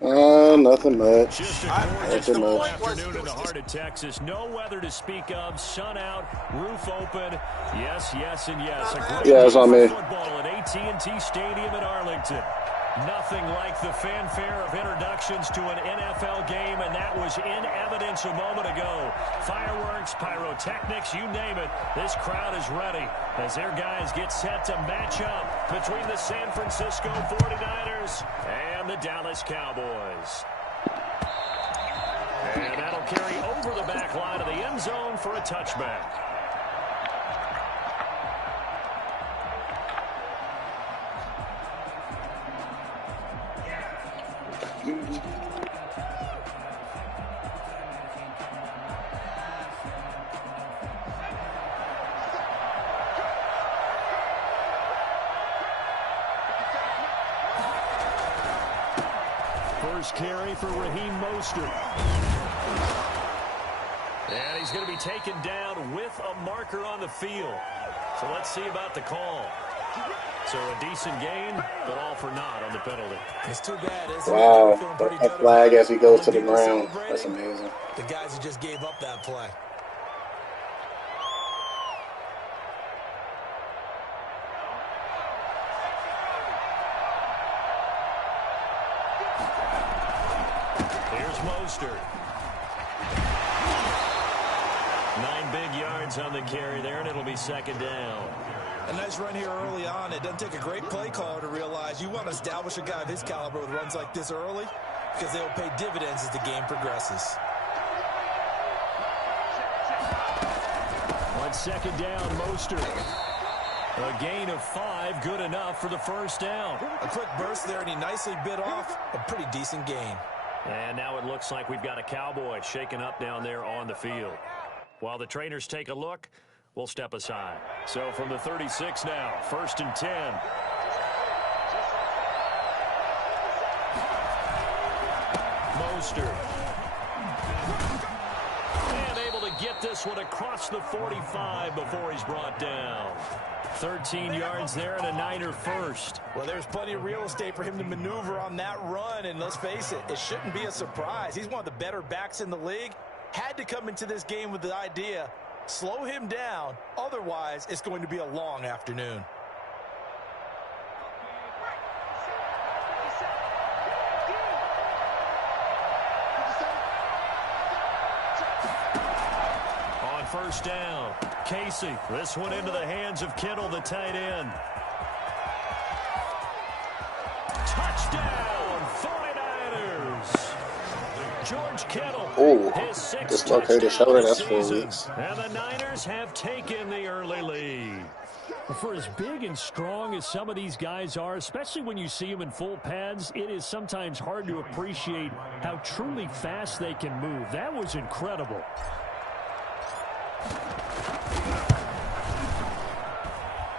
Nothing much. Just a gorgeous Nothing fall much. afternoon in the heart of Texas. No weather to speak of. Sun out, roof open. Yes, yes, and yes. A great Yeah, it's game on for me. football at AT&T Stadium in Arlington. Nothing like the fanfare of introductions to an NFL game, and that was in evidence a moment ago. Fireworks, pyrotechnics, you name it. This crowd is ready as their guys get set to match up between the San Francisco 49ers and the Dallas Cowboys. And that'll carry over the back line of the end zone for a touchback. First carry for Raheem Mostert. And he's going to be taken down with a marker on the field. So let's see about the call. So a decent gain, but all for naught on the penalty. It's too bad, isn't it? Wow, a flag as he goes to the ground. That's amazing. The guys who just gave up that play. Here's Mostert. 9 big yards on the carry there, and it'll be second down. A nice run here early on. It doesn't take a great play caller to realize you want to establish a guy of his caliber with runs like this early because they will pay dividends as the game progresses. On second down, Mostert. A gain of 5, good enough for the first down. A quick burst there, and he nicely bit off a pretty decent gain. And now it looks like we've got a Cowboy shaken up down there on the field. While the trainers take a look, we'll step aside. So from the 36 now, 1st and 10. Mostert. And able to get this one across the 45 before he's brought down. 13 yards there and a Niner first. Well, there's plenty of real estate for him to maneuver on that run, and let's face it, it shouldn't be a surprise. He's one of the better backs in the league. Had to come into this game with the idea, slow him down, otherwise it's going to be a long afternoon. On first down, Casey. This one into the hands of Kittle, the tight end. Touchdown, 49ers. George Kittle. Oh, his 6th dislocated touchdown shoulder. of the That's 4 season. weeks. And the Niners have taken the early lead. For as big and strong as some of these guys are, especially when you see them in full pads, it is sometimes hard to appreciate how truly fast they can move. That was incredible.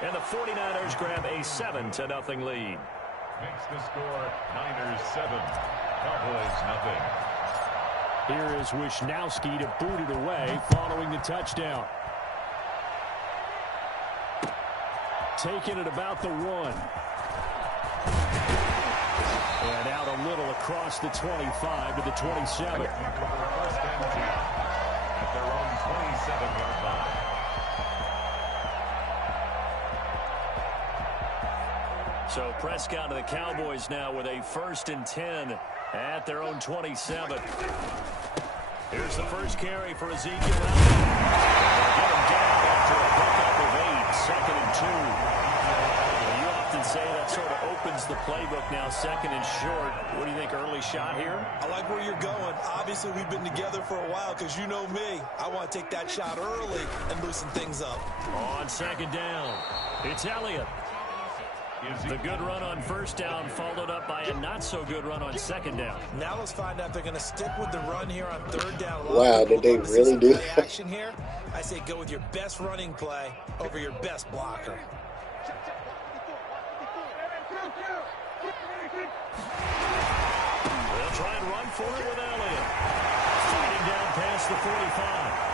And the 49ers grab a 7-0 lead. Makes the score Niners 7, Cowboys nothing. Here is Wisnowski to boot it away following the touchdown. Taking it about the 1. And out a little across the 25 to the 27. First and 10 at their own 27-yard line. So Prescott of the Cowboys now with a 1st and 10 at their own 27. Here's the first carry for Ezekiel. Get him down after a pickup of 8, 2nd and 2. You often say that sort of opens the playbook now, 2nd and short. What do you think, early shot here? I like where you're going. Obviously, we've been together for a while because you know me. I want to take that shot early and loosen things up. On 2nd down, it's Elliott. The good run on 1st down followed up by a not-so-good run on 2nd down. Now let's find out if they're going to stick with the run here on 3rd down. Wow, did they really do that? Action here? I say go with your best running play over your best blocker. They'll try and run for it with Elliott. Fighting down past the 45.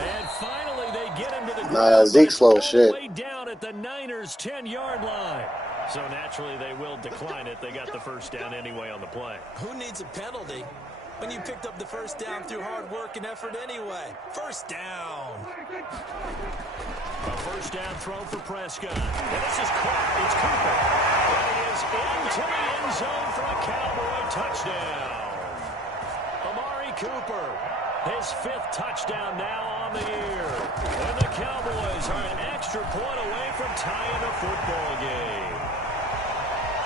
And finally, they get him to the ground. Zeke slow as shit. Way down at the Niners' 10-yard line. So naturally they will decline it. They got the first down anyway on the play. Who needs a penalty when you picked up the first down through hard work and effort anyway? First down. A first down throw for Prescott. And this is caught. It's Cooper. And he is into the end zone for a Cowboy touchdown. Amari Cooper, his 5th touchdown now on the year. And the Cowboys are an extra point away from tying the football game.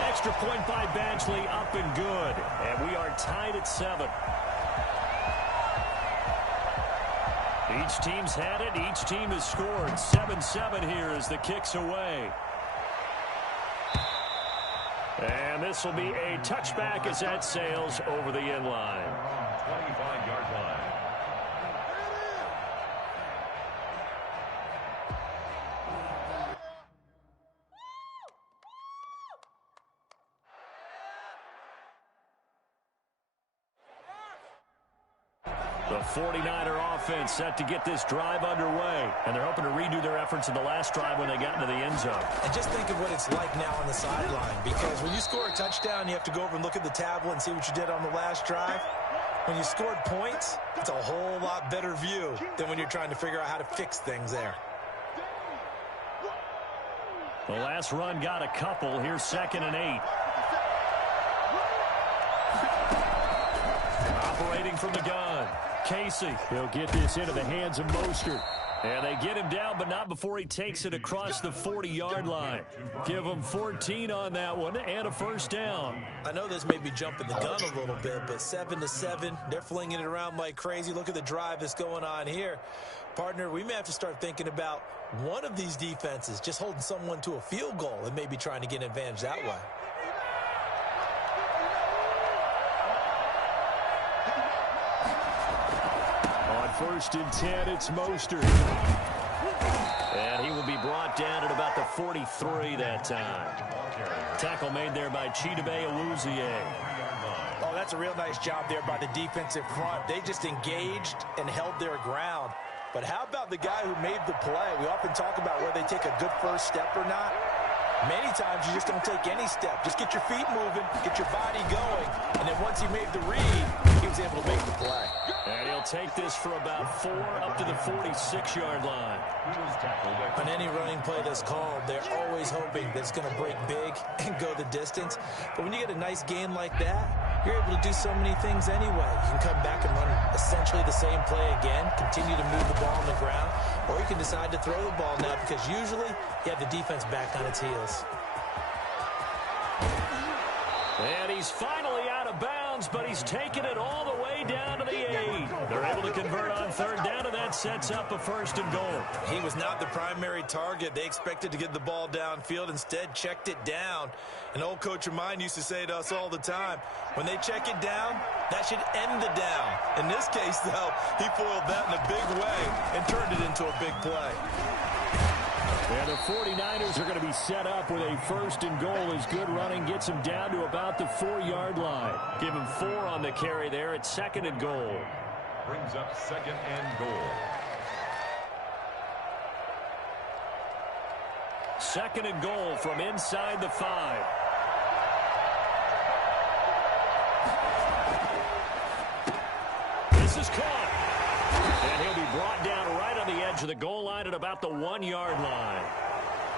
Extra point by Badgley up and good. And we are tied at 7. Each team's had it. Each team has scored. 7-7 here as the kick's away. And this will be a touchback as that sails over the end line. 25-yard line. The 49er offense set to get this drive underway. And they're hoping to redo their efforts in the last drive when they got into the end zone. And just think of what it's like now on the sideline. Because when you score a touchdown, you have to go over and look at the tablet and see what you did on the last drive. When you scored points, it's a whole lot better view than when you're trying to figure out how to fix things there. The last run got a couple. Here's 2nd and 8. Operating from the gun. Casey, he'll get this into the hands of Mostert. And they get him down, but not before he takes it across the 40-yard line. Give him 14 on that one and a first down. I know this may be jumping the gun a little bit, but 7-7, they're flinging it around like crazy. Look at the drive that's going on here. Partner, we may have to start thinking about one of these defenses just holding someone to a field goal and maybe trying to get an advantage that way. First and 10, it's Mostert. And he will be brought down at about the 43 that time. Tackle made there by Chidobe Awuzie. Oh, that's a real nice job there by the defensive front. They just engaged and held their ground. But how about the guy who made the play? We often talk about whether they take a good first step or not. Many times you just don't take any step. Just get your feet moving, get your body going, and then once he made the read, he was able to make the play. And he'll take this for about 4 up to the 46-yard line. On any running play that's called, they're always hoping that it's going to break big and go the distance. But when you get a nice gain like that, you're able to do so many things anyway. You can come back and run essentially the same play again, continue to move the ball on the ground, or you can decide to throw the ball now because usually you have the defense back on its heels. And he's finally out of bounds, but he's taken it all the way down to the 8. They're able to convert on 3rd down, and that sets up a 1st and goal. He was not the primary target. They expected to get the ball downfield. Instead, checked it down. An old coach of mine used to say to us all the time, when they check it down, that should end the down. In this case, though, he foiled that in a big way and turned it into a big play. And the 49ers are going to be set up with a 1st and goal as good running gets him down to about the 4-yard line. Give him 4 on the carry there at 2nd and goal. Brings up 2nd and goal. 2nd and goal from inside the 5. This is caught. And he'll be brought down right on the edge of the goal line at about the 1-yard line.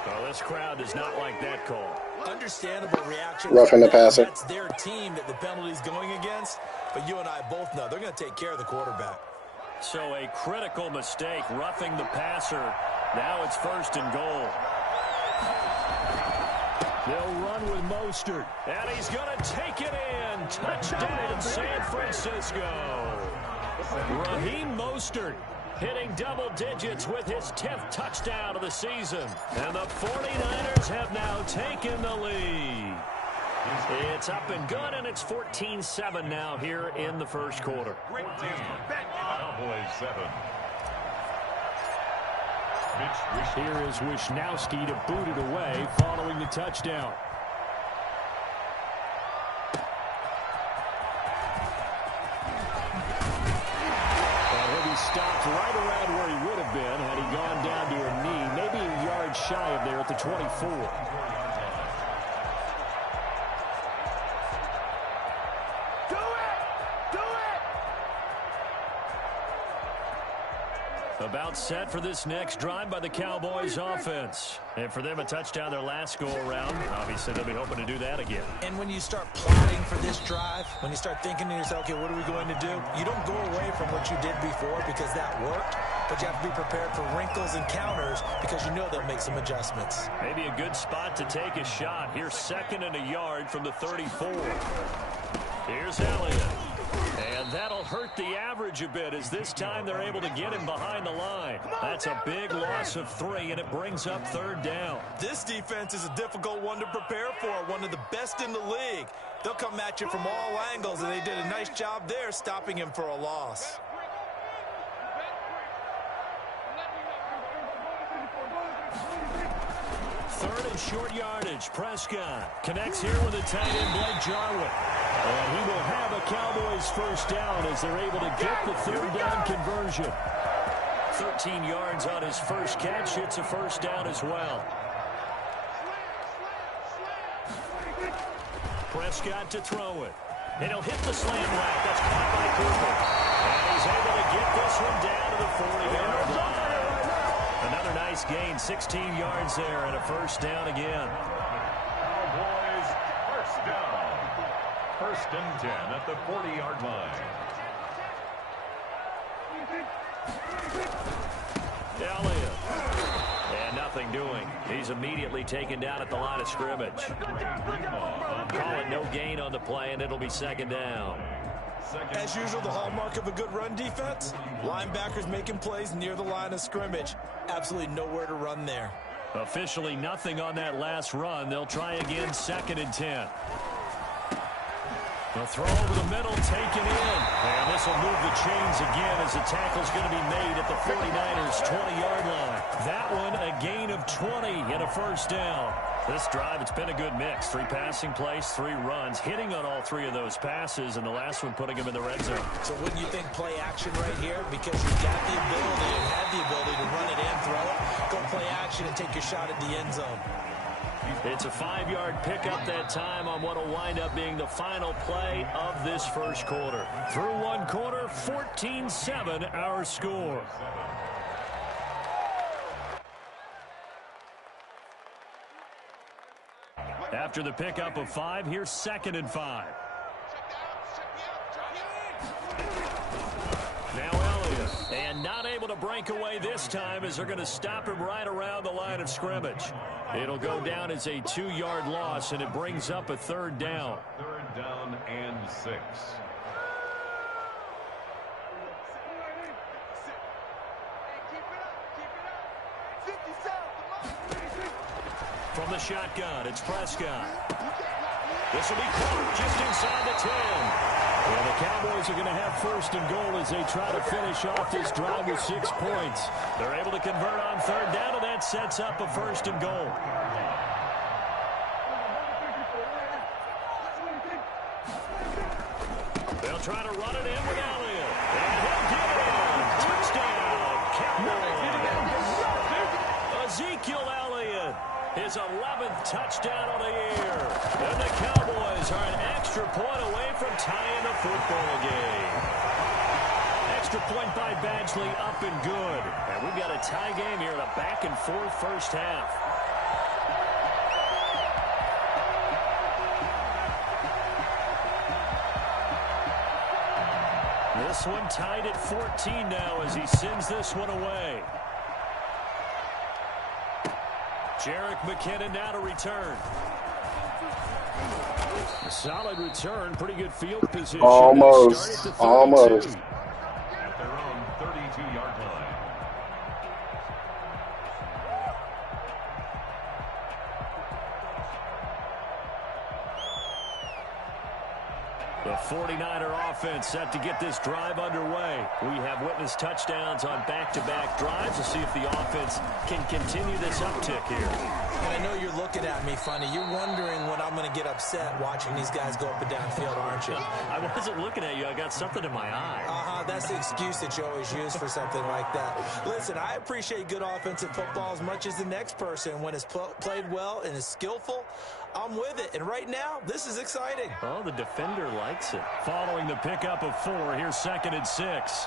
Well, this crowd does not like that call. Understandable reaction. Roughing the passer. That's their team that the penalty's going against. But you and I both know they're going to take care of the quarterback. So a critical mistake, roughing the passer. Now it's 1st and goal. They'll run with Mostert. And he's going to take it in. Touchdown, San Francisco. Raheem Mostert hitting double digits with his 10th touchdown of the season. And the 49ers have now taken the lead. It's up and good, and it's 14-7 now here in the first quarter. Cowboys 7. Here is Wisnowski to boot it away following the touchdown. Stopped right around where he would have been had he gone down to a knee, maybe a yard shy of there at the 24. About set for this next drive by the Cowboys offense. And for them, a touchdown their last go-around. Obviously, they'll be hoping to do that again. And when you start plotting for this drive, when you start thinking to yourself, okay, what are we going to do? You don't go away from what you did before because that worked, but you have to be prepared for wrinkles and counters because you know they'll make some adjustments. Maybe a good spot to take a shot. Here's 2nd and a yard from the 34. Here's Elliott. And that'll hurt the average a bit as this time they're able to get him behind the line. That's a big loss of 3, and it brings up 3rd down. This defense is a difficult one to prepare for, one of the best in the league. They'll come at you from all angles, and they did a nice job there stopping him for a loss. Third and short yardage. Prescott connects here with the tight end Blake Jarwin. And he will have a Cowboys 1st down as they're able to get the 3rd down conversion. 13 yards on his first catch. It's a 1st down as well. Prescott to throw it. And he'll hit the slant rack. That's caught by Cooper. And he's able to get this one down to the 40-yard line. Another nice gain, 16 yards there, and a 1st down again. Cowboys 1st down. 1st and 10 at the 40-yard line. Elliott. And nothing doing. He's immediately taken down at the line of scrimmage. Call it no gain on the play, and it'll be 2nd down. As usual, the hallmark of a good run defense, linebackers making plays near the line of scrimmage. Absolutely nowhere to run there. Officially nothing on that last run. They'll try again, 2nd and 10. The throw over the middle, taken in. And this will move the chains again as the tackle's going to be made at the 49ers' 20-yard line. That one, a gain of 20 and a 1st down. This drive, it's been a good mix. 3 passing plays, 3 runs, hitting on all 3 of those passes, and the last one putting him in the red zone. So wouldn't you think play action right here? Because you've got the ability and have the ability to run it and throw it. Go play action and take your shot at the end zone. It's a 5-yard pickup that time on what will wind up being the final play of this 1st quarter. Through 1 quarter, 14-7 our score. After the pickup of 5, here's 2nd and 5. Now Elliott. And not able to break away this time as they're going to stop him right around the line of scrimmage. It'll go down as a 2-yard loss, and it brings up a 3rd down. 3rd down and 6. From the shotgun, it's Prescott. This will be caught just inside the 10. And the Cowboys are going to have 1st and goal as they try to finish off this drive with 6 points. They're able to convert on 3rd down, and that sets up a 1st and goal. They'll try to run it in with Elliott. And he'll get it. Touchdown, Cowboys. Ezekiel Elliott. His 11th touchdown of the year. And the Cowboys are an extra point away from tying the football game. Extra point by Badgley, up and good. And we've got a tie game here in a back-and-forth 1st half. This one tied at 14 now as he sends this one away. Jerick McKinnon now to return. A solid return, pretty good field position. Almost. At their own 32-yard line. The 49er offense set to get this drive underway. We have witnessed touchdowns on back-to-back drives. We'll see if the offense can continue this uptick here. And I know you're looking at me funny. You're wondering when I'm going to get upset watching these guys go up and down field, aren't you? I wasn't looking at you. I got something in my eye. That's the excuse that you always use for something like that. Listen, I appreciate good offensive football as much as the next person. When it's played well and is skillful, I'm with it. And right now, this is exciting. Oh, the defender likes it. Following the pickup of 4, here's 2nd and 6.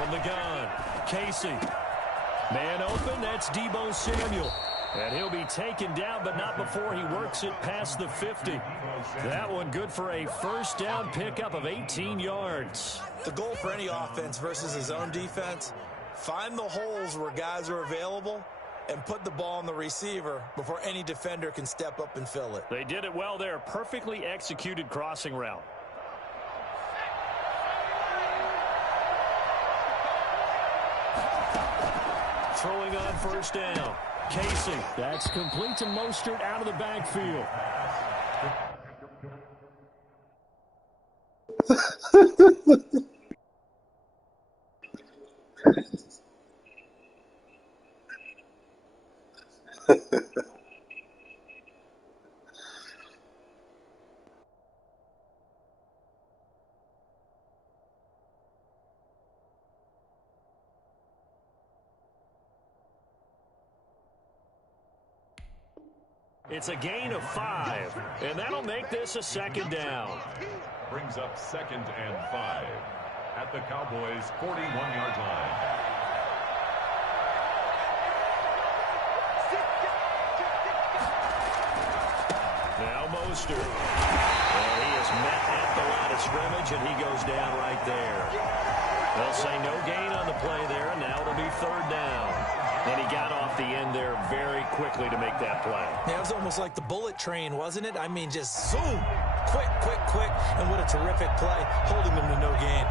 From the gun, Casey. Man open, that's Deebo Samuel. And he'll be taken down, but not before he works it past the 50. That one good for a first down pickup of 18 yards. The goal for any offense versus his own defense, find the holes where guys are available and put the ball on the receiver before any defender can step up and fill it. They did it well there. Perfectly executed crossing route. Throwing on first down. Casey. That's complete to Mostert out of the backfield. It's a gain of 5, and that'll make this a second down. Brings up 2nd and 5 at the Cowboys' 41-yard line. Now Mostert. And he is met at the line of scrimmage, and he goes down right there. They'll say no gain on the play there, and now it'll be 3rd down. And he got off the end there very quickly to make that play. Yeah, it was almost like the bullet train, wasn't it? I mean, just zoom. Quick, quick, quick. And what a terrific play, holding them to no gain.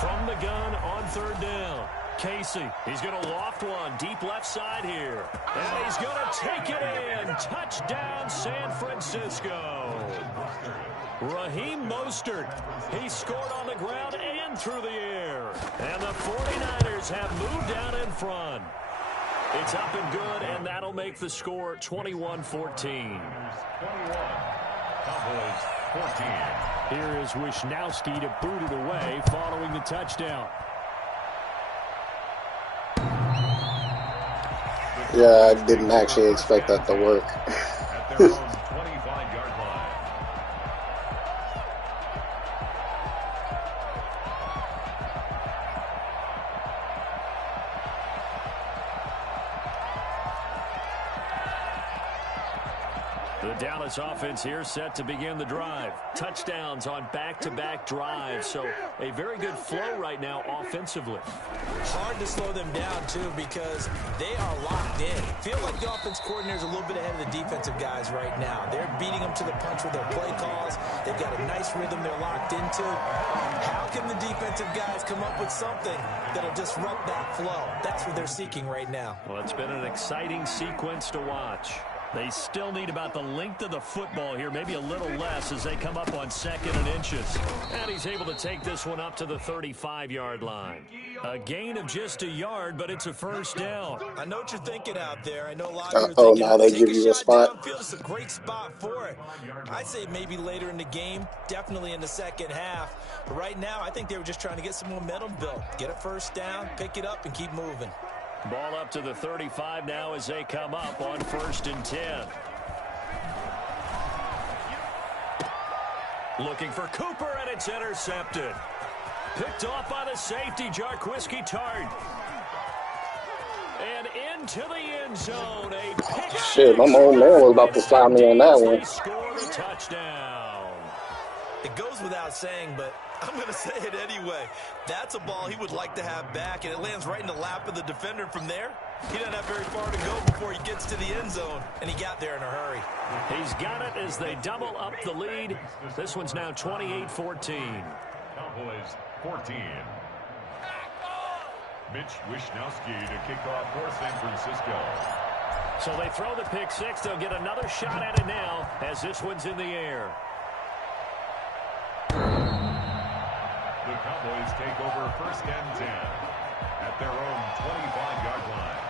From the gun on 3rd down. Casey, he's going to loft one deep left side here. And he's going to take it in. Touchdown, San Francisco. Raheem Mostert. He scored on the ground and through the air. And the 49ers have moved out in front. It's up and good, and that'll make the score 21-14. 21. Cowboys 14. Here is Wisnowski to boot it away following the touchdown. Yeah, I didn't actually expect that to work. At their own 25-yard line. The Dallas offense here set to begin the drive. Touchdowns on back-to-back drives, so a very good flow right now offensively. Hard to slow them down, too, because they are locked in. Feel like the offense coordinator is a little bit ahead of the defensive guys right now. They're beating them to the punch with their play calls. They've got a nice rhythm they're locked into. How can the defensive guys come up with something that'll disrupt that flow? That's what they're seeking right now. Well, it's been an exciting sequence to watch. They still need about the length of the football here, maybe a little less as they come up on 2nd and inches. And he's able to take this one up to the 35-yard line. A gain of just a yard, but it's a first down. I know what you're thinking out there. I know a lot of you are thinking, now they take give you a shot spot. downfield. It's a great spot for it. I'd say maybe later in the game, definitely in the second half. But right now, I think they were just trying to get some momentum built. Get a first down, pick it up, and keep moving. Ball up to the 35 now as they come up on 1st and 10. Looking for Cooper, and it's intercepted. Picked off by the safety, Jarquiski Tart. And into the end zone. A pick. Shit, my old man was about to slap me on that one. They scored a touchdown. It goes without saying, but I'm going to say it anyway. That's a ball he would like to have back, and it lands right in the lap of the defender. From there, he doesn't have very far to go before he gets to the end zone, and he got there in a hurry. He's got it as they double up the lead. This one's now 28-14. Cowboys 14. Mitch Wisnowski to kick off for San Francisco. So they throw the pick six. They'll get another shot at it now as this one's in the air. The Cowboys take over 1st and 10 at their own 25-yard line.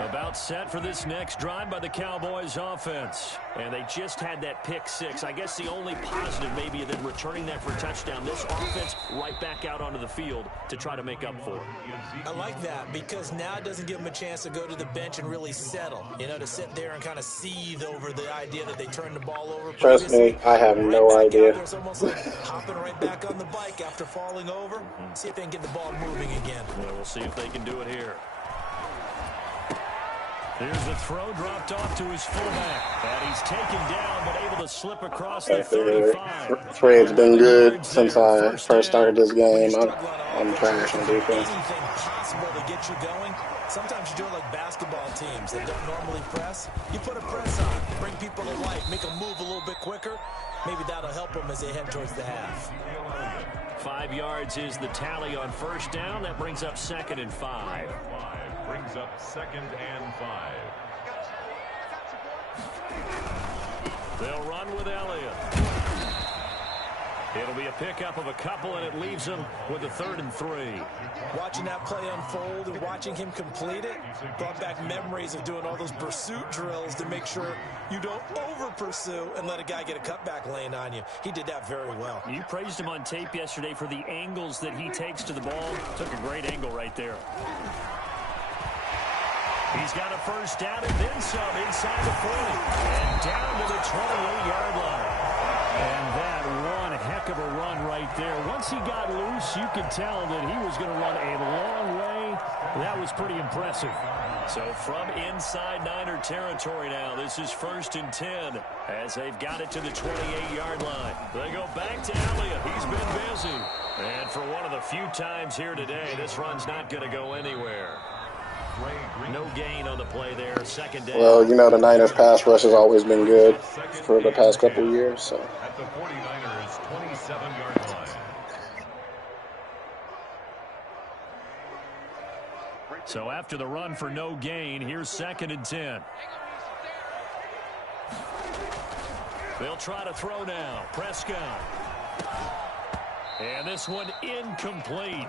A About set for this next drive by the Cowboys offense. And they just had that pick six. I guess the only positive maybe than returning that for a touchdown. This offense right back out onto the field to try to make up for it. I like that because now it doesn't give them a chance to go to the bench and really settle. You know, to sit there and kind of seethe over the idea that they turned the ball over. Trust me, I have no idea. It's almost like hopping right back on the bike after falling over. See if they can get the ball moving again. Well, we'll see if they can do it here. Here's the throw dropped off to his fullback. And he's taken down, but able to slip across the 35. Fred's been good since I first started this game. I'm trash on defense. Anything possible to get you going. Sometimes you do it like basketball teams that don't normally press. You put a press on, bring people to life, make them move a little bit quicker. Maybe that'll help them as they head towards the half. 5 yards is the tally on first down. That brings up 2nd and 5. Brings up 2nd and 5. They'll run with Elliott. It'll be a pickup of a couple, and it leaves them with a 3rd and 3. Watching that play unfold and watching him complete it brought back memories of doing all those pursuit drills to make sure you don't over-pursue and let a guy get a cutback lane on you. He did that very well. You praised him on tape yesterday for the angles that he takes to the ball. Took a great angle right there. He's got a first down and then some inside the 40 and down to the 28-yard line. And that one heck of a run right there. Once he got loose, you could tell that he was going to run a long way. That was pretty impressive. So from inside Niner territory now, this is 1st and 10 as they've got it to the 28-yard line. They go back to Elliott. He's been busy. And for one of the few times here today, this run's not going to go anywhere. No gain on the play there. 2nd down. Well, you know, the Niners pass rush has always been good for the past couple of years. So. At the 49ers 27-yard line. So after the run for no gain, here's 2nd and 10. They'll try to throw now. Prescott. And this one incomplete.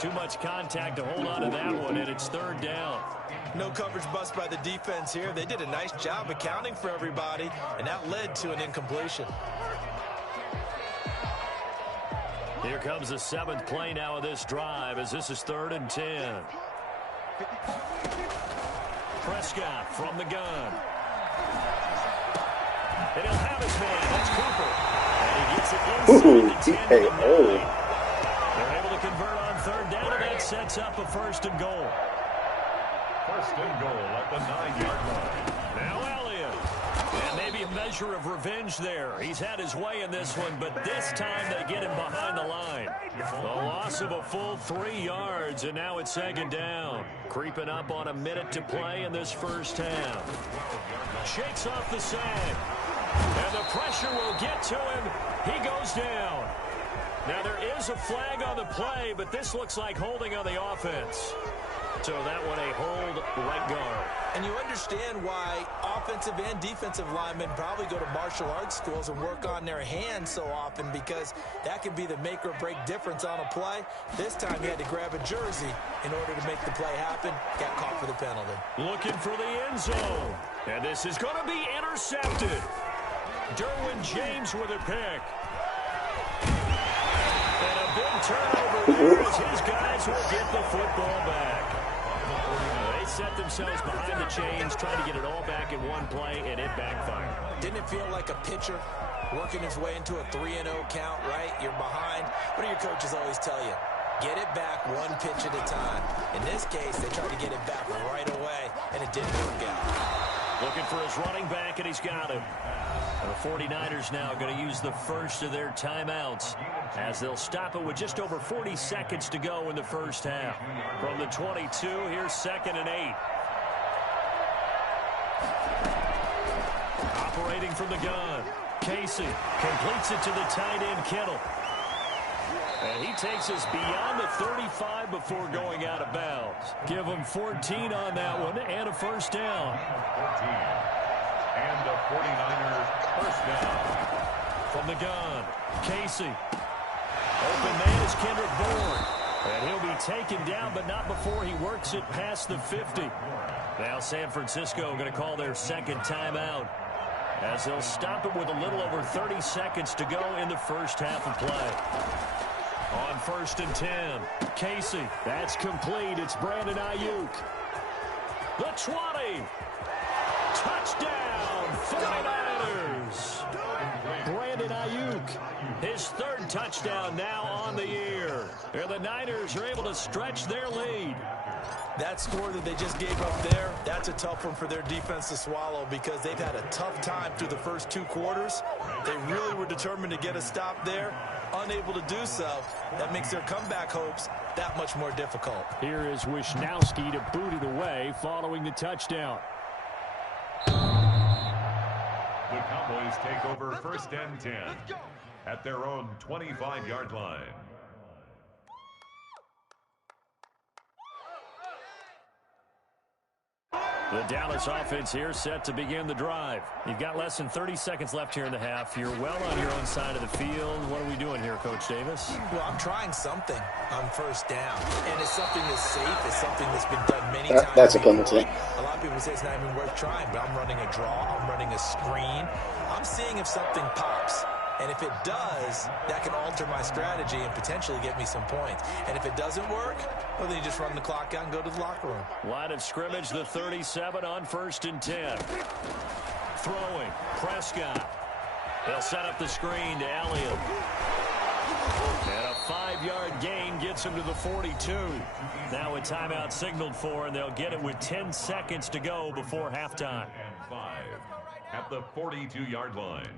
Too much contact to hold on to that one, and it's 3rd down. No coverage bust by the defense here. They did a nice job accounting for everybody, and that led to an incompletion. Here comes the 7th play now of this drive as this is 3rd and 10. Prescott from the gun. And he'll have his man. That's Cooper. And he gets it inside the 10. They're able to convert on 3rd down, and that sets up a 1st and goal. 1st and goal at the 9-yard line. Now Elliott. And maybe a measure of revenge there. He's had his way in this one, but this time they get him behind the line. The loss of a full 3 yards, and now it's 2nd down. Creeping up on a minute to play in this first half. Shakes off the sand. And the pressure will get to him. He goes down. Now there is a flag on the play, but this looks like holding on the offense. So that one a hold right guard. And you understand why offensive and defensive linemen probably go to martial arts schools and work on their hands so often, because that can be the make or break difference on a play. This time he had to grab a jersey in order to make the play happen. Got caught for the penalty. Looking for the end zone. And this is going to be intercepted. Derwin James with a pick. And a big turnover there as his guys will get the football back. They set themselves behind the chains, trying to get it all back in one play, and it backfired. Didn't it feel like a pitcher working his way into a 3-0 count, right? You're behind. What do your coaches always tell you? Get it back one pitch at a time. In this case, they tried to get it back right away, and it didn't work out. Looking for his running back, and he's got him. And the 49ers now going to use the first of their timeouts as they'll stop it with just over 40 seconds to go in the first half. From the 22, here's 2nd and 8. Operating from the gun. Casey completes it to the tight end, Kittle. And he takes us beyond the 35 before going out of bounds. Give him 14 on that one and a first down. 14. And the 49ers first down. From the gun, Casey. Open man is Kendrick Bourne. And he'll be taken down, but not before he works it past the 50. Now San Francisco going to call their second timeout, as they'll stop it with a little over 30 seconds to go in the first half of play. On 1st and 10, Casey. That's complete. It's Brandon Ayuk. The 20. Touchdown, 49ers. Brandon Ayuk, his third touchdown now on the year. And the Niners are able to stretch their lead. That score that they just gave up there, that's a tough one for their defense to swallow because they've had a tough time through the first 2 quarters. They really were determined to get a stop there, unable to do so. That makes their comeback hopes that much more difficult. Here is Wisnowski to boot it away following the touchdown. The Cowboys take over 1st and 10 at their own 25-yard line. The Dallas offense here set to begin the drive. You've got less than 30 seconds left here in the half. You're well on your own side of the field. What are we doing here, Coach Davis? Well, I'm trying something on 1st down. And it's something that's safe. It's something that's been done many times. That's a penalty. A lot of people say it's not even worth trying, but I'm running a draw. I'm running a screen. I'm seeing if something pops. And if it does, that can alter my strategy and potentially get me some points. And if it doesn't work, well, then you just run the clock out and go to the locker room. Line of scrimmage, the 37 on 1st and 10. Throwing, Prescott. They'll set up the screen to Elliott. And a 5-yard gain gets him to the 42. Now a timeout signaled for, and they'll get it with 10 seconds to go before halftime. And 5 at the 42-yard line.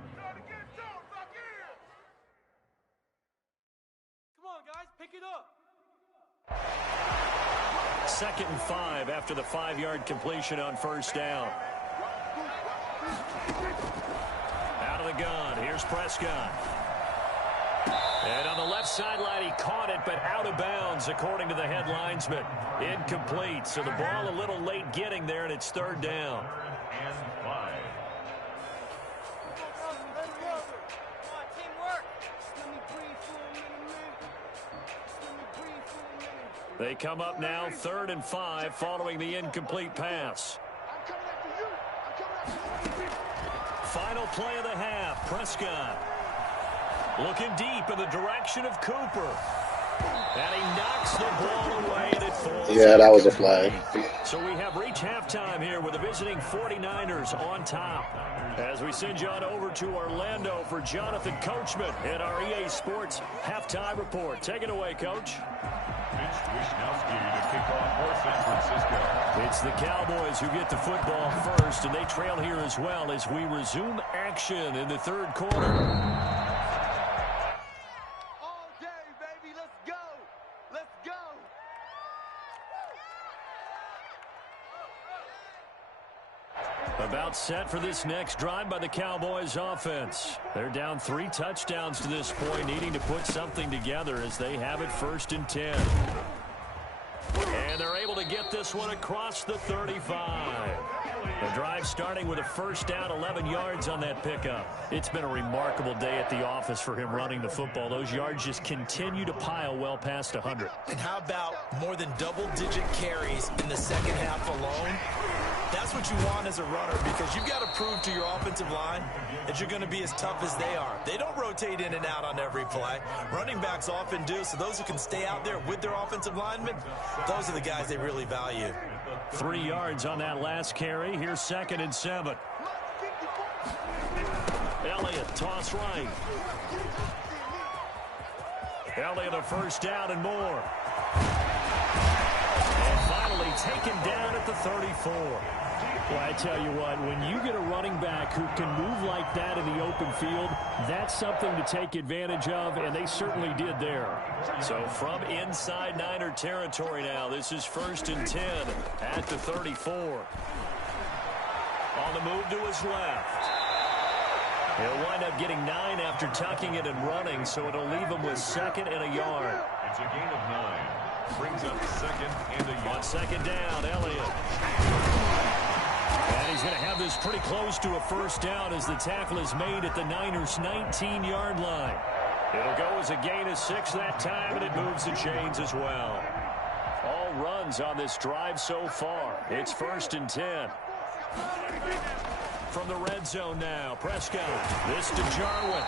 2nd and 5 after the 5-yard completion on 1st down. Out of the gun. Here's Prescott. And on the left sideline, he caught it, but out of bounds, according to the head linesman. Incomplete. So the ball a little late getting there, and it's 3rd down. And 5. They come up now 3rd and 5 following the incomplete pass. Final play of the half. Prescott looking deep in the direction of Cooper. And he knocks the ball away, and it falls. Yeah, that was a flag. So we have reached halftime here with the visiting 49ers on top. As we send you on over to Orlando for Jonathan Coachman in our EA Sports Halftime Report. Take it away, Coach. It's Wisnowski to kick off for San Francisco. It's the Cowboys who get the football first, and they trail here as well as we resume action in the 3rd quarter. About set for this next drive by the Cowboys offense. They're down 3 touchdowns to this point, needing to put something together as they have it 1st and 10. And they're able to get this one across the 35. The drive starting with a 1st down, 11 yards on that pickup. It's been a remarkable day at the office for him running the football. Those yards just continue to pile well past 100. And how about more than double-digit carries in the second half alone? That's what you want as a runner, because you've got to prove to your offensive line that you're going to be as tough as they are. They don't rotate in and out on every play. Running backs often do, so those who can stay out there with their offensive linemen, those are the guys they really value. 3 yards on that last carry. Here's 2nd and 7. Elliott, toss right. Elliott a 1st down and more. And finally taken down at the 34. Well, I tell you what, when you get a running back who can move like that in the open field, that's something to take advantage of, and they certainly did there. So from inside Niner territory now, this is 1st and 10 at the 34. On the move to his left. He'll wind up getting 9 after tucking it and running, so it'll leave him with 2nd and a yard. It's a gain of 9. Brings up 2nd and a yard. On 2nd down, Elliott. And he's going to have this pretty close to a 1st down as the tackle is made at the Niners' 19-yard line. It'll go as a gain of 6 that time, and it moves the chains as well. All runs on this drive so far. It's 1st and 10. From the red zone now, Prescott. This to Jarwin.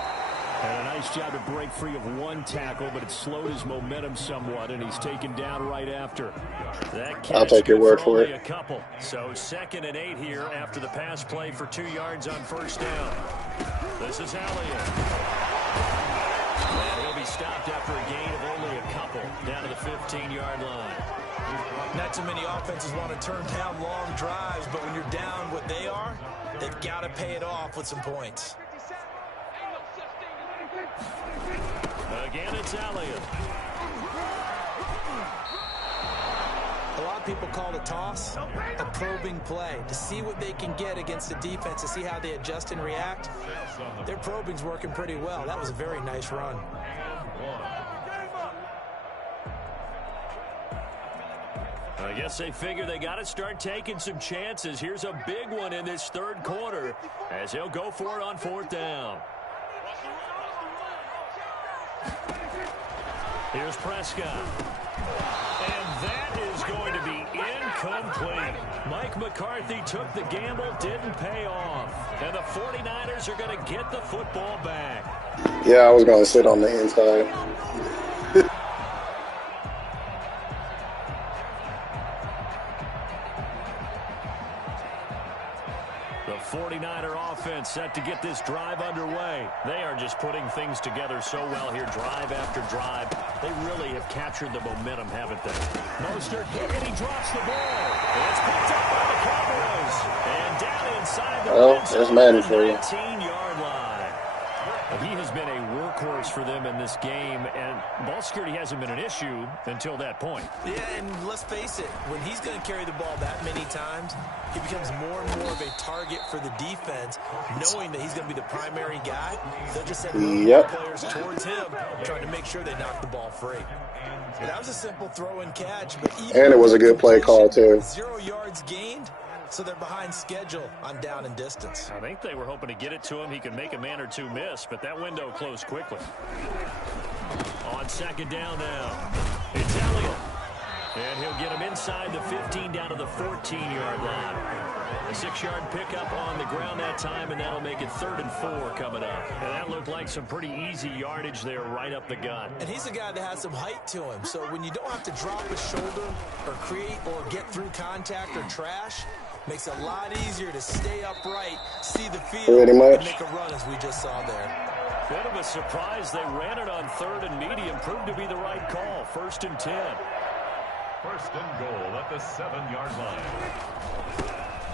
And a nice job to break free of one tackle, but it slowed his momentum somewhat, and he's taken down right after. That catch, I'll take your word for it. A couple. So 2nd and 8 here after the pass play for 2 yards on 1st down. This is Elliott. And he'll be stopped after a gain of only a couple down to the 15-yard line. Not too many offenses want to turn down long drives, but when you're down what they are, they've got to pay it off with some points. Again, it's Elliott. A lot of people call the toss a probing play to see what they can get against the defense, to see how they adjust and react. Their probing's working pretty well. That was a very nice run. I guess they figure they got to start taking some chances. Here's a big one in this 3rd quarter as he'll go for it on 4th down. Here's Prescott. And that is going to be incomplete. Mike McCarthy took the gamble, didn't pay off. And the 49ers are going to get the football back. Yeah, I was going to sit on the inside. The 49er offense set to get this drive underway. They are just putting things together so well here, drive after drive. They really have captured the momentum, haven't they? Mostert hit, and he drops the ball. It's picked up by the Cowboys. And down inside the Well, there's Madden for you. 19-yard line. He has been a workhorse for them in this game, and ball security hasn't been an issue until that point. Yeah, and let's face it, when he's going to carry the ball that many times, he becomes more and more of a target for the defense, knowing that he's going to be the primary guy. They'll just send more players towards him, trying to make sure they knock the ball free. And that was a simple throw and catch, but And it was a good play call, too. 0 yards gained, so they're behind schedule on down and distance. I think they were hoping to get it to him. He could make a man or two miss, but that window closed quickly. On 2nd down now, it's Elliott. And he'll get him inside the 15 down to the 14-yard line. A 6-yard pickup on the ground that time, and that'll make it 3rd and 4 coming up. And that looked like some pretty easy yardage there right up the gut. And he's a guy that has some height to him, so when you don't have to drop his shoulder or create or get through contact or trash, makes it a lot easier to stay upright, see the field, and make a run as we just saw there. Bit of a surprise. They ran it on 3rd and medium. Proved to be the right call. 1st and 10. 1st and goal at the 7-yard line.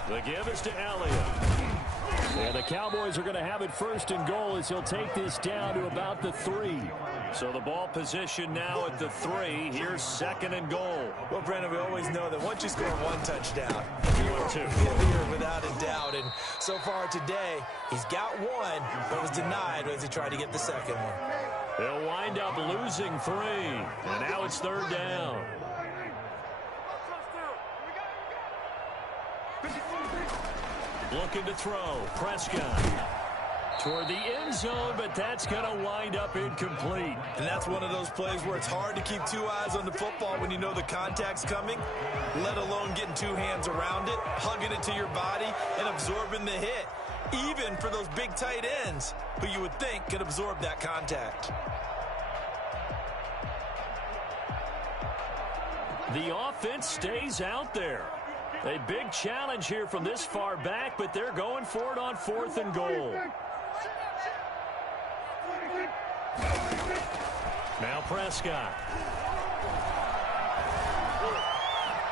The give is to Elliott. And the Cowboys are going to have it 1st and goal as he'll take this down to about the 3. So the ball position now at the 3. Here's 2nd and goal. Well, Brandon, we always know that once you score one touchdown, you're two. You're without a doubt. And so far today, he's got one, but was denied as he tried to get the 2nd one. They'll wind up losing 3. And now it's 3rd down. Looking to throw. Prescott toward the end zone, but that's going to wind up incomplete. And that's one of those plays where it's hard to keep 2 eyes on the football when you know the contact's coming, let alone getting 2 hands around it, hugging it to your body, and absorbing the hit, even for those big tight ends who you would think could absorb that contact. The offense stays out there. A big challenge here from this far back, but they're going for it on 4th and goal. Now Prescott.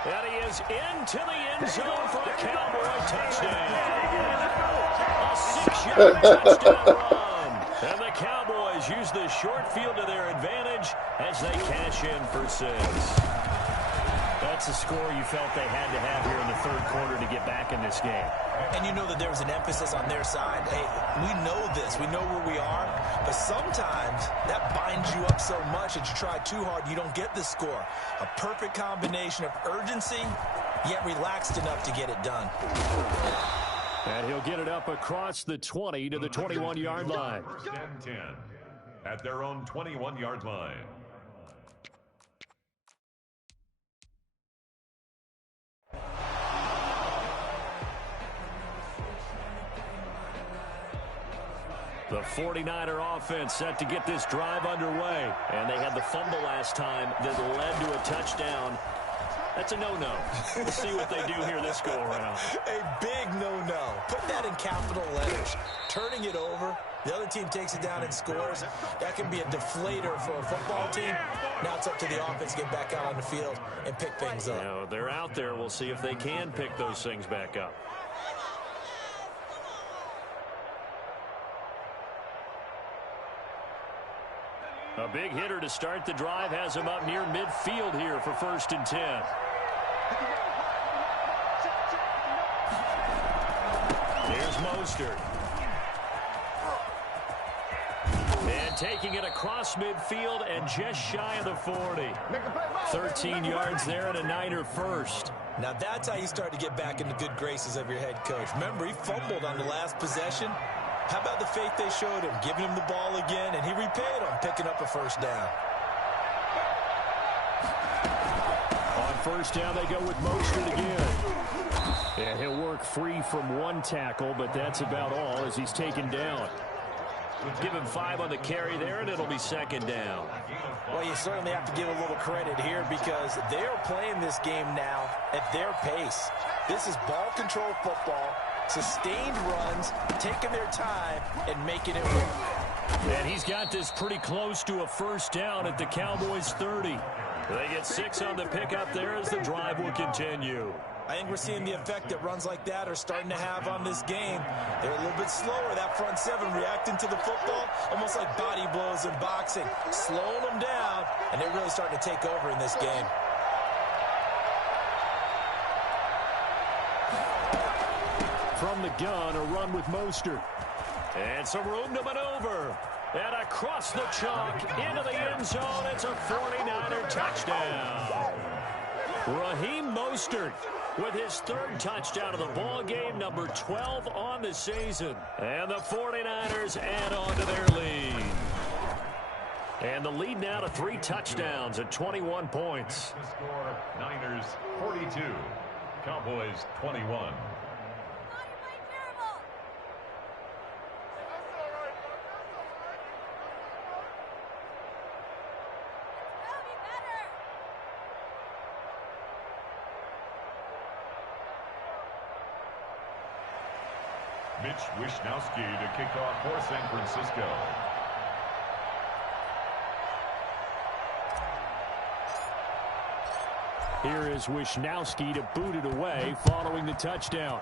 And he is into the end zone for a Cowboy touchdown. A 6-yard touchdown run. And the Cowboys use the short field to their advantage as they cash in for 6. That's a score you felt they had to have here in the 3rd quarter to get back in this game. And you know that there was an emphasis on their side. Hey, we know this. We know where we are. But sometimes that binds you up so much that you try too hard, you don't get the score. A perfect combination of urgency, yet relaxed enough to get it done. And he'll get it up across the 20 to the 21-yard line. 1st and 10. at their own 21-yard line. The 49er offense set to get this drive underway. And they had the fumble last time that led to a touchdown. That's a no-no. We'll see what they do here this go-around. A big no-no. Put that in capital letters. Turning it over, the other team takes it down and scores. That can be a deflator for a football team. Now it's up to the offense to get back out on the field and pick things up. You know, they're out there. We'll see if they can pick those things back up. A big hitter to start the drive has him up near midfield here for 1st and 10. Here's Mostert. And taking it across midfield and just shy of the 40. 13 yards there and a Niner first. Now that's how you start to get back in the good graces of your head coach. Remember, he fumbled on the last possession. How about the faith they showed him, giving him the ball again, and he repaid them, picking up a first down. On first down, they go with Mostert again. Yeah, he'll work free from one tackle, but that's about all as he's taken down. Give him 5 on the carry there, and it'll be 2nd down. Well, you certainly have to give a little credit here because they're playing this game now at their pace. This is ball control football. Sustained runs, taking their time, and making it work. And he's got this pretty close to a first down at the Cowboys' 30. They get 6 on the pickup there as the drive will continue. I think we're seeing the effect that runs like that are starting to have on this game. They're a little bit slower, that front 7 reacting to the football, almost like body blows in boxing, slowing them down, and they're really starting to take over in this game. From the gun, a run with Mostert. And some room to maneuver. And across the chalk, into the end zone. It's a 49er touchdown. Raheem Mostert with his 3rd touchdown of the ball game, number 12 on the season. And the 49ers add on to their lead. And the lead now to 3 touchdowns at 21 points. The score, Niners 42, Cowboys 21. Mitch Wishnowsky to kick off for San Francisco. Here is Wishnowsky to boot it away following the touchdown.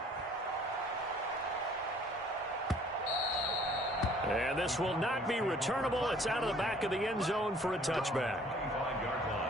And this will not be returnable. It's out of the back of the end zone for a touchback. 25-yard line.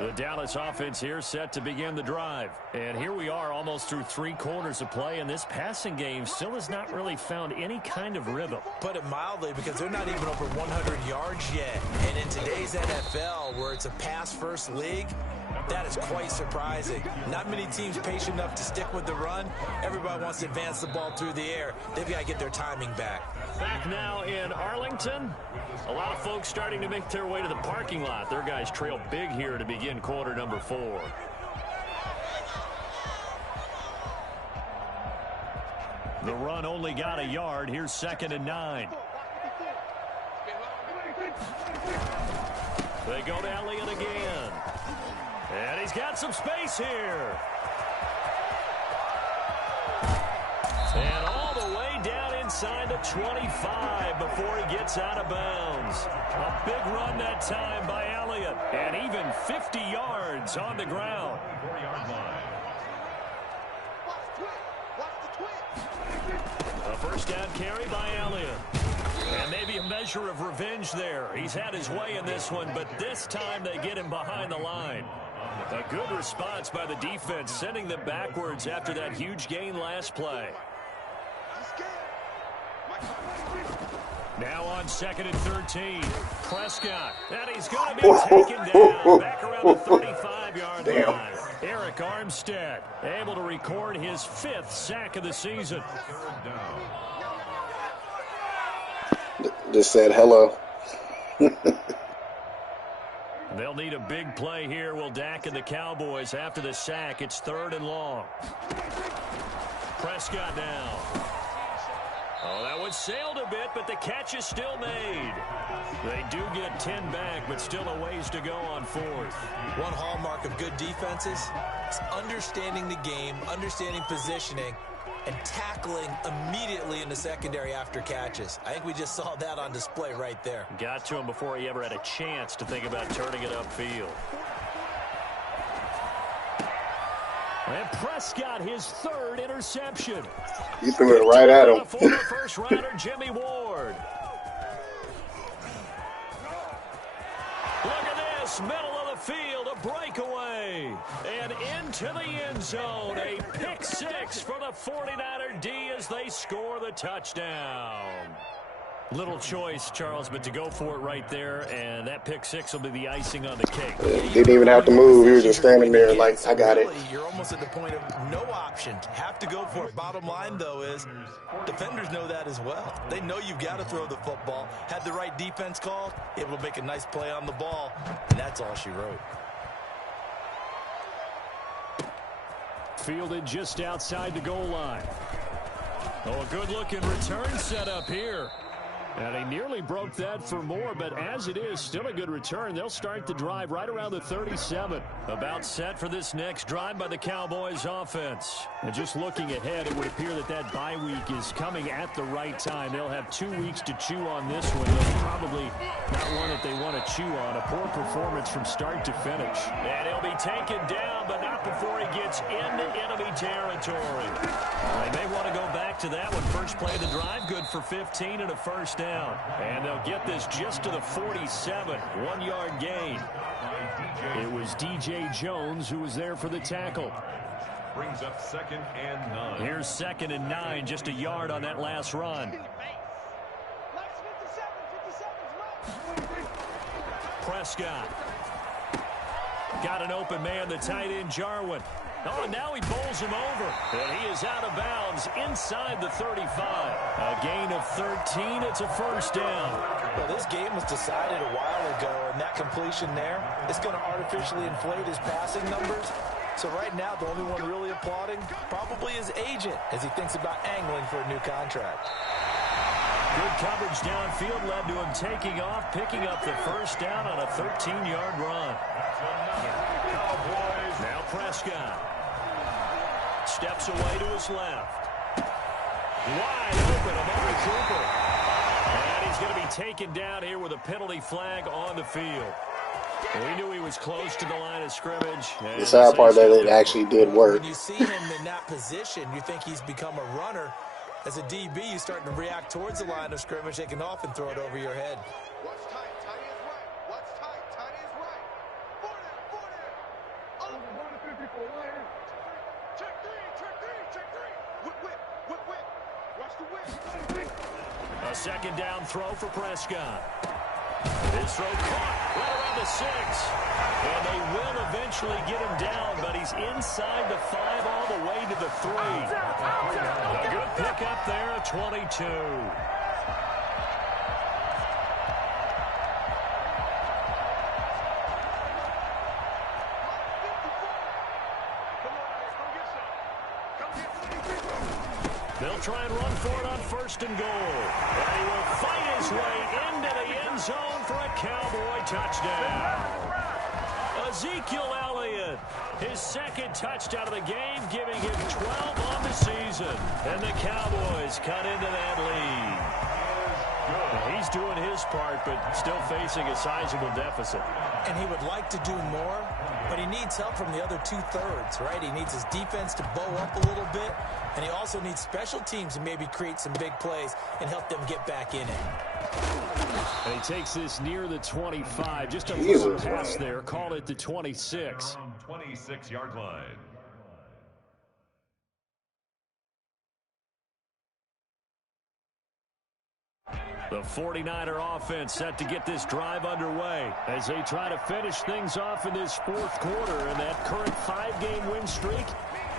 The Dallas offense here set to begin the drive. And here we are almost through 3 quarters of play, and this passing game still has not really found any kind of rhythm. Put it mildly, because they're not even over 100 yards yet. And in today's NFL, where it's a pass-first league, that is quite surprising. Not many teams patient enough to stick with the run. Everybody wants to advance the ball through the air. They've got to get their timing back. Back now in Arlington. A lot of folks starting to make their way to the parking lot. Their guys trail big here to begin quarter number 4. The run only got a yard. Here's 2nd and 9. They go to Elliott again. And he's got some space here. And all the way down inside the 25 before he gets out of bounds. A big run that time by Elliott. And even 50 yards on the ground. 4-yard line. A first down carry by Elliott. And maybe a measure of revenge there. He's had his way in this one, but this time they get him behind the line. A good response by the defense, sending them backwards after that huge gain last play. Now on 2nd and 13. Prescott. And he's going to be taken down back around the 35-yard line. Eric Armstead able to record his 5th sack of the season. Just said hello. They'll need a big play here. Will Dak and the Cowboys after the sack. It's 3rd and long. Prescott now. Oh, that one sailed a bit, but the catch is still made. They do get 10 back, but still a ways to go on 4th. One hallmark of good defenses is understanding the game, understanding positioning, and tackling immediately in the secondary after catches. I think we just saw that on display right there. Got to him before he ever had a chance to think about turning it upfield. And Prescott, his 3rd interception. You threw it right at him. Former first rounder Jimmy Ward. Look at this, middle of the field, a breakaway. And into the end zone, a pick 6 for the 49er D as they score the touchdown. Little choice, Charles, but to go for it right there, and that pick 6 will be the icing on the cake. Didn't even have to move. He was just standing there like, I got it. You're almost at the point of no option. Have to go for it. Bottom line, though, is defenders know that as well. They know you've got to throw the football. Had the right defense called, able to make a nice play on the ball, and that's all she wrote. Fielded just outside the goal line. Oh, a good-looking return set up here. And he nearly broke that for more, but as it is, still a good return. They'll start the drive right around the 37. About set for this next drive by the Cowboys offense. And just looking ahead, it would appear that that bye week is coming at the right time. They'll have 2 weeks to chew on this one. They'll probably not one that they want to chew on. A poor performance from start to finish. And he'll be taken down, but not before he gets into enemy territory. They may want to go back to that one. First play of the drive, good for 15 and a first down. And they'll get this just to the 47, 1-yard gain. It was D.J. Jones who was there for the tackle. Brings up 2nd and 9. Here's 2nd and 9, just a yard on that last run. Prescott. Got an open man, the tight end, Jarwin. Oh, and now he bowls him over. And he is out of bounds inside the 35. A gain of 13. It's a first down. Well, this game was decided a while ago, and that completion there is going to artificially inflate his passing numbers. So right now, the only one really applauding probably his agent as he thinks about angling for a new contract. Good coverage downfield led to him taking off, picking up the first down on a 13-yard run. Now Prescott steps away to his left. Wide open, Amari Cooper. And he's going to be taken down here with a penalty flag on the field. We knew he was close to the line of scrimmage. The sad part that it actually did work. When you see him in that position, you think he's become a runner. As a DB, you start to react towards the line of scrimmage. They can often throw it over your head. What's tight? Tight is right. What's tight? Tight is right. 40. Oh, check three. Whip. Watch the whip. A second down throw for Prescott. This throw caught right around the 6. And they will eventually get him down, but he's inside the 5 all the way to the 3. A good pickup there at 22. They'll try and run for it on 1st and goal. And he will fight his way into the end zone for a Cowboy touchdown. Ezekiel Elliott, his 2nd touchdown of the game, giving him 12 on the season. And the Cowboys cut into that lead. He's doing his part, but still facing a sizable deficit. And he would like to do more, but he needs help from the other 2/3, right? He needs his defense to bow up a little bit, and he also needs special teams to maybe create some big plays and help them get back in it. And he takes this near the 25. Just a little pass there. Call it the 26. 26-yard line. The 49er offense set to get this drive underway as they try to finish things off in this fourth quarter. And that current 5-game win streak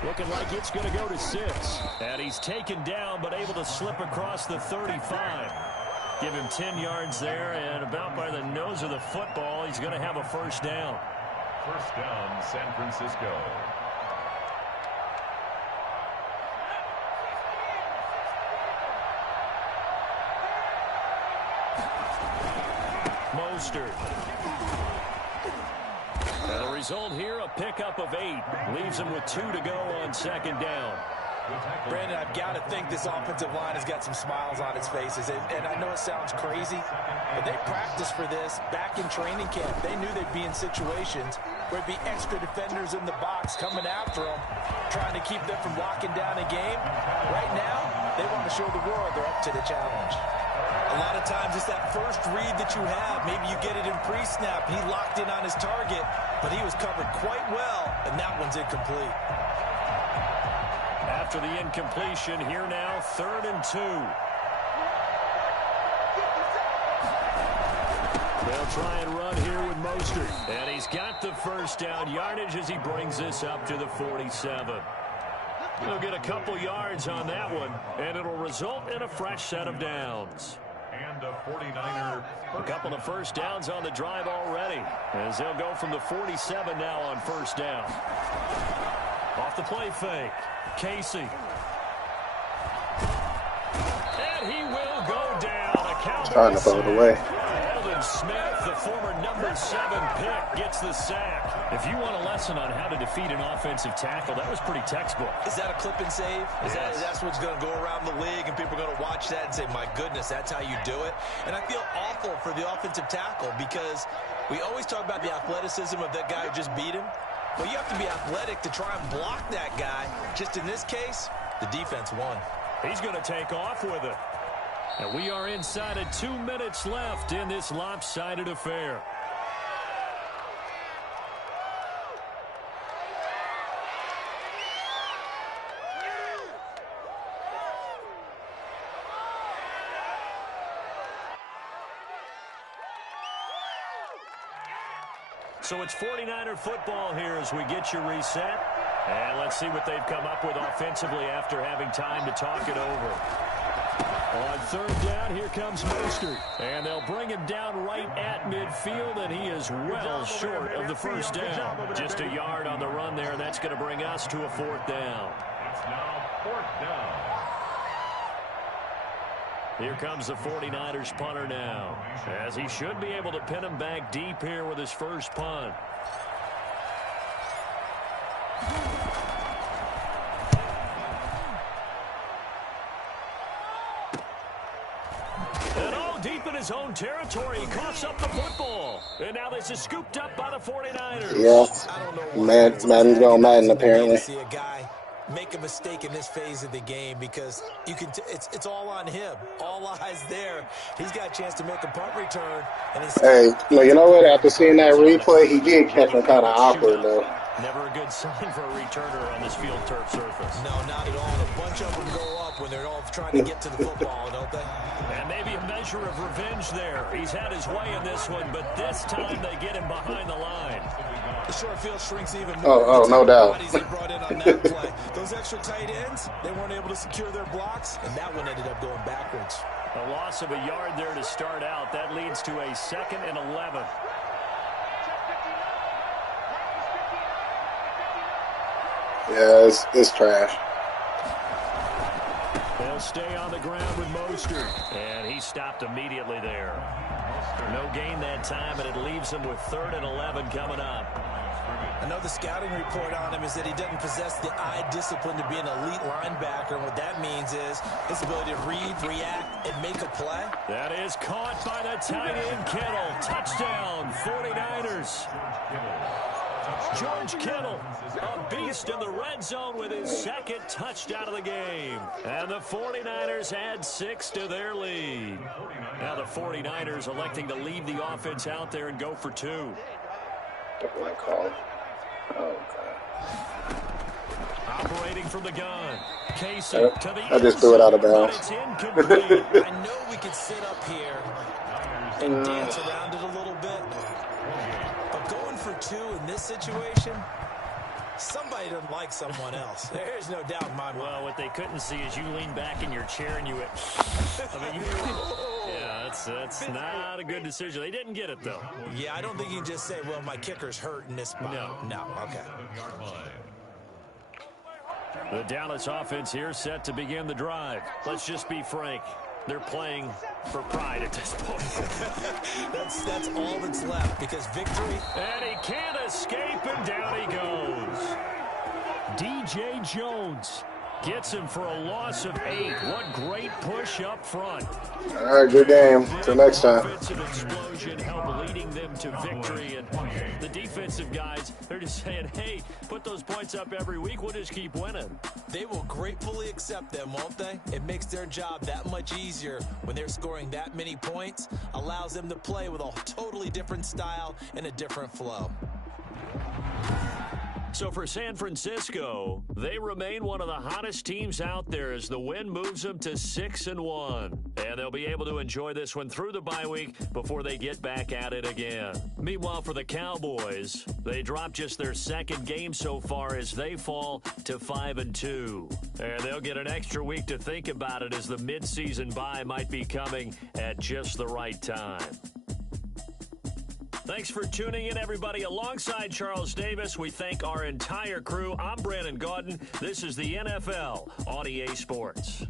looking like it's going to go to 6. And he's taken down but able to slip across the 35. Give him 10 yards there, and about by the nose of the football, he's going to have a first down. First down, San Francisco. Mostert. And the result here, a pickup of 8. Leaves him with 2 to go on second down. Brandon, I've got to think this offensive line has got some smiles on its faces. And I know it sounds crazy, but they practiced for this back in training camp. They knew they'd be in situations where it'd be extra defenders in the box coming after them, trying to keep them from locking down a game. Right now, they want to show the world they're up to the challenge. A lot of times it's that first read that you have. Maybe you get it in pre-snap. He locked in on his target, but he was covered quite well, and that one's incomplete. After the incompletion, here now, 3rd and 2. They'll try and run here with Mostert. And he's got the first down yardage as he brings this up to the 47. He'll get a couple yards on that one, and it'll result in a fresh set of downs. And a 49er. A couple of first downs on the drive already, as they'll go from the 47 now on first down. Off the play fake, Casey. And he will go down. A Cowboys Trying to throw it away. Smith, the former number 7 pick, gets the sack. If you want a lesson on how to defeat an offensive tackle, that was pretty textbook. Is that a clip and save? That's what's going to go around the league, and people are going to watch that and say, my goodness, that's how you do it? And I feel awful for the offensive tackle because we always talk about the athleticism of that guy who just beat him. Well, you have to be athletic to try and block that guy. Just in this case, the defense won. He's going to take off with it. And we are inside of 2 minutes left in this lopsided affair. So it's 49er football here as we get you reset. And let's see what they've come up with offensively after having time to talk it over. On 3rd down, here comes Mostert. And they'll bring him down right at midfield, and he is well short of the first down. Just a yard on the run there, and that's going to bring us to a 4th down. It's now 4th down. Here comes the 49ers punter now, as he should be able to pin him back deep here with his first punt. Deep in his own territory, he coughs up the football. And now this is scooped up by the 49ers. Yeah, Madden's going Madden apparently. See a guy make a mistake in this phase of the game because you can. It's all on him. All eyes there. He's got a chance to make a punt return. And hey, you know what? After seeing that replay, he did catch him kind of awkward though. Never a good sign for a returner on this field turf surface. No, not at all. And a bunch of them go up when they're all trying to get to the football, don't they? And maybe a measure of revenge there. He's had his way in this one, but this time they get him behind the line. The short field shrinks even more. Oh, no doubt. They brought in on that play. Those extra tight ends, they weren't able to secure their blocks, and that one ended up going backwards. A loss of a yard there to start out. That leads to a 2nd and 11. Yeah, it's trash. They'll stay on the ground with Mostert, and he stopped immediately there. No gain that time, and it leaves him with 3rd and 11 coming up. I know the scouting report on him is that he doesn't possess the eye discipline to be an elite linebacker. And what that means is his ability to read, react, and make a play. That is caught by the tight end, Kittle. Touchdown, 49ers. George Kittle, a beast in the red zone with his 2nd touchdown of the game. And the 49ers add 6 to their lead. Now the 49ers electing to leave the offense out there and go for 2. Call. Oh, God. Operating from the gun. Casey to the I just threw it out of but bounds. it's incomplete. I know we could sit up here and dance around it a little bit, but going for 2 in this situation, somebody doesn't like someone else. There's no doubt in my mind. Well, what they couldn't see is you lean back in your chair and you went, yeah, that's not a good decision. They didn't get it, though. Yeah, I don't think you can just say, well, my kicker's hurt in this spot. No, okay. The Dallas offense here set to begin the drive. Let's just be frank. They're playing for pride at this point. That's all that's left, because victory. And he can't escape, and down he goes. DJ Jones gets him for a loss of 8. What great push up front. All right, good game. Till next time. Offensive explosion help leading them to victory, and the defensive guys, they're just saying, hey, put those points up every week. We'll just keep winning. They will gratefully accept them, won't they? It makes their job that much easier when they're scoring that many points. Allows them to play with a totally different style and a different flow. So for San Francisco, they remain one of the hottest teams out there as the win moves them to 6-1. And they'll be able to enjoy this one through the bye week before they get back at it again. Meanwhile, for the Cowboys, they dropped just their 2nd game so far as they fall to 5-2. And they'll get an extra week to think about it as the midseason bye might be coming at just the right time. Thanks for tuning in, everybody. Alongside Charles Davis, we thank our entire crew. I'm Brandon Gaudin. This is the NFL on EA Sports.